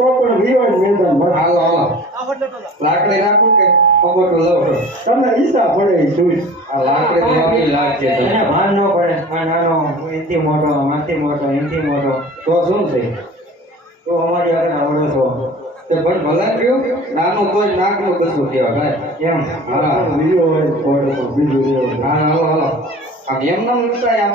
તો પણ વિવાદ મેદાન મળે હાલો હાલો. લાકડી નાખું કે પગોટો લઉં તમને ઈચ્છા પડે જોઈશ આ લાકડી તો બાકી લાગશે. એને ભાન ન પડે. આ નાનો એથી મોટો માથી મોટો એથી મોટો. તો શું છે? તો અમારી આગળ આવડો છો તે પણ ભલે કયો નાનું કોઈ નાકનું કશું કહેવાય ભાઈ. એમ. હા. વીડિયો હોય બીજું હા હાલો હાલો. આમ એમ નામ લખતા આમ.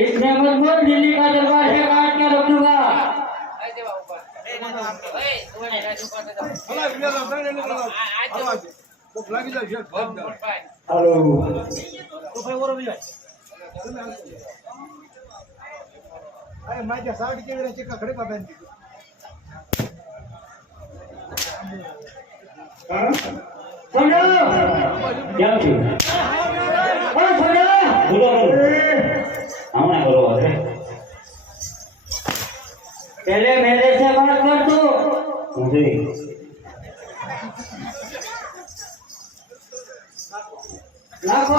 इसने मज़बूत दिल्ली का दरबार है काट के रख दूँगा हेलो। तो भाई ક્યાં બોલો બોલો બોલો હવે પહેલે મેરે સે કરતો જી લાખો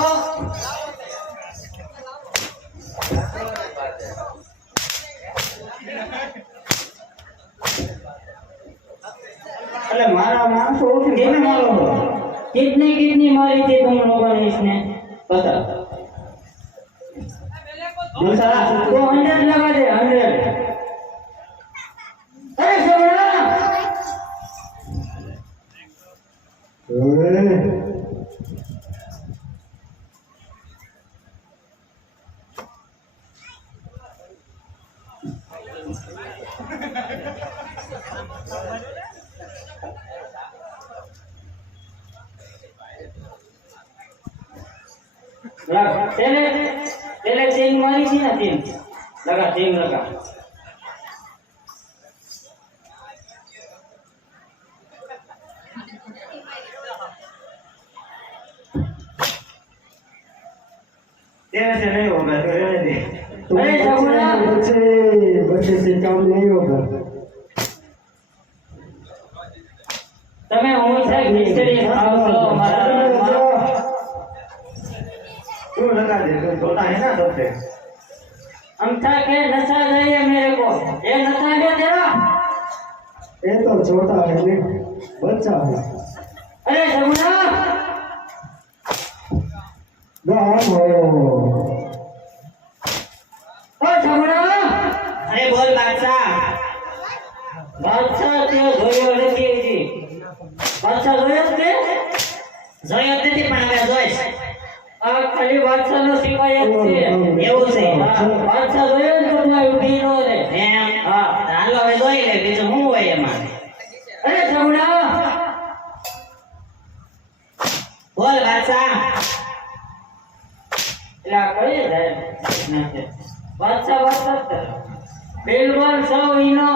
એટલે મારા માણસો ઉઠી ગઈને મારો? कितनी कितनी मारी थी तुम लोगों ने इसने पता दूसरा तो हंड्रेड लगा दे हंड्रेड अरे सब ઓય. लगा तेरे तेरे तीन मारी थी ना तीन लगा तीन लगा तेरे से नहीं होगा तो रहने दे अरे जमुना। बच्चे बच्चे से काम नहीं होगा તમે હું છે મિસ્ત્રી ખાવ છો મારા क्यों लगा दे तो छोटा है ना सबसे अंगठा के नशा चाहिए मेरे को ये नशा है तेरा ये तो छोटा है नहीं बच्चा है अरे जमुना गाओ ओ આ ખાલી બાદશાહ નો જ છે. એવું છે. હા, જોયો ને તો ઉઠી નો રે એમ? હા. હાલો હવે જોઈ લે બીજું શું હોય એમાં? અરે જમણા. બોલ બાદશાહ એટલે આ કઈ જાય બાદશાહ બાદશાહ જ સૌ ઈનો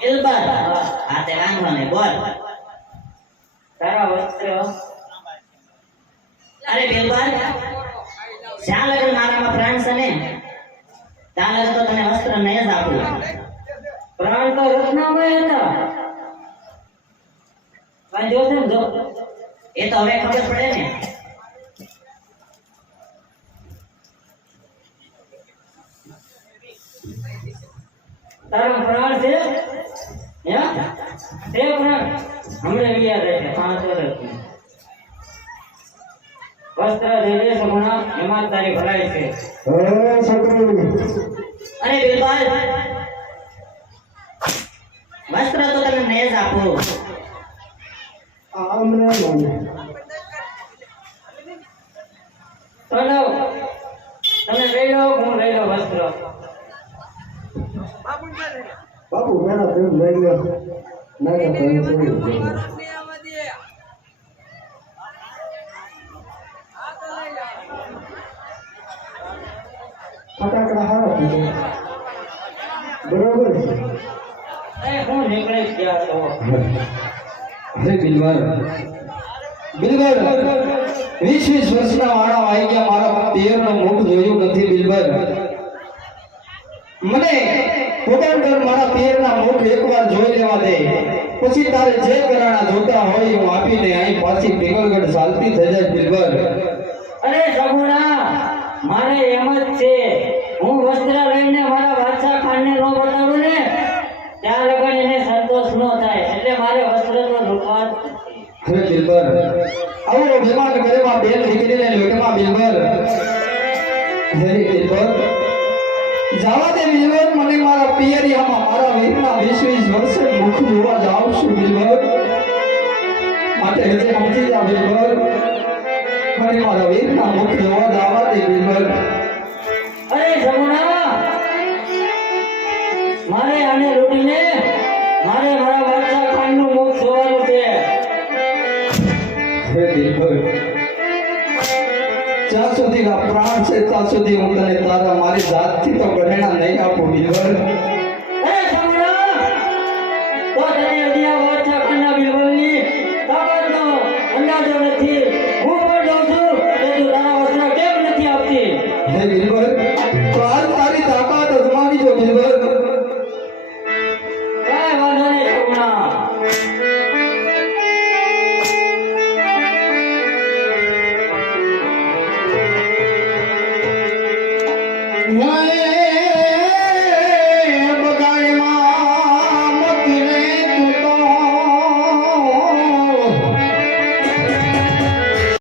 ઇલબર હા તે વાંધો નહીં બોલ. તારા વસ્ત્ર. અરે બિલબર જ્યાં લગન મારામાં પ્રાણ છે ને ત્યાં લગન તો તને વસ્ત્ર નહીં જ આપું. પ્રાણ તો રત્નામય હતા. આ જો છે જો એ તો હવે ખબર પડે ને. તારો પ્રાણ છે? હે? તે પ્રાણ? હમણે ગયા રહે પાંચ વર્ષ વસ્ત્ર ધૈર્ય સમૂહ ઈમાનદારી ભરાય છે. અને બિલબાલ વસ્ત્ર તો તમે મેં જ આપો. તો લો તમે લઈ લો, હું લઈ લો વસ્ત્ર. બાપુ, મેં લઈ લો મેં બરોબર અરે બિલવર બિલવર વીસ વીસ વર્ષના વાળા આવી ગયા મારા પિયરનો મુખ જોયું નથી બિલવર મને પોતાના મારા પિયરના મુખ એકવાર જોઈ લેવા દે. પછી તારે જે કરાણા જોતા હોય હું આપીને અહીં પાછી પિંગલગઢ ચાલતી થઈ જાય બિલવર અરે સગુણા મારે એમ જ છે. હું વસ્ત્ર લઈને મારા ખાનને ન બતાવું ને, ત્યાં લગન એને સંતોષ ન થાય. એટલે મારે વસ્ત્ર તો લૂંટવા જ નથી. અરે બિલવર આવો અભિમાન હે બિલવર મને મારા પિયરિયામાં, મારા વર્ષે મુખ જોવા જાઉં છું બિલવર માટે હજી સમજી જા બિલવર મને મારા વીરના મુખ છે ત્યાં સુધી હું તને તારા મારી જાતથી તો ગણેણા નહીં આપું બિલવર